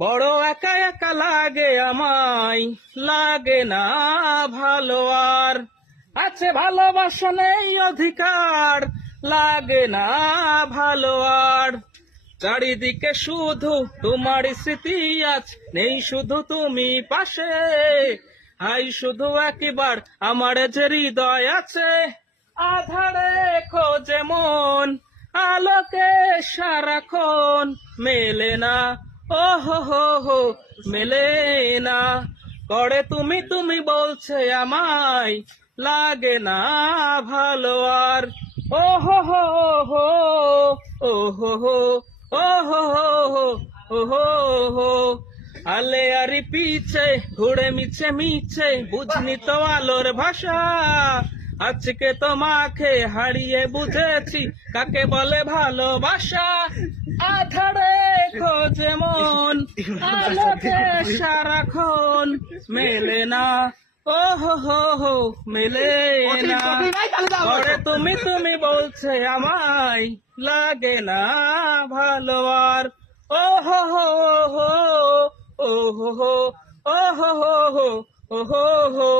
বড় একা একা লাগে আমায়, লাগে না ভালো আর। আছে ভালোবাসা নেই অধিকার, লাগে না ভালো আর। চারিদিকে শুধু তোমার স্মৃতি আজ, নেই শুধু তুমি পাশে। হাই শুধু একবার আমার যে হৃদয় আছে, আধারে খোঁজে মন, আলোকে সারাক্ষণ মেলে না। ও হো হো হো, মেলে না। করে তুমি তুমি বলছে আমায়, লাগে না ভালো আর। ও হো হো হো, ও হো হো, ও হো হো হো, ও হো হো। আলে আরি পিছে ঘুরে মিছে মিছে, বুঝনি তো আলোর ভাষা। আজকে তোমাকে হারিয়ে বুঝেছি, কাকে বলে ভালোবাসা। আধারে খোঁজে মন, আলোকে সারাক্ষণ মেলে না। ও হো হো হো, মেলে না। পরে তুমি তুমি বলছে আমায়, লাগে না ভালো আর। ও হো হো হো, ও হো হো, ও হো হো হো, ও হো হো।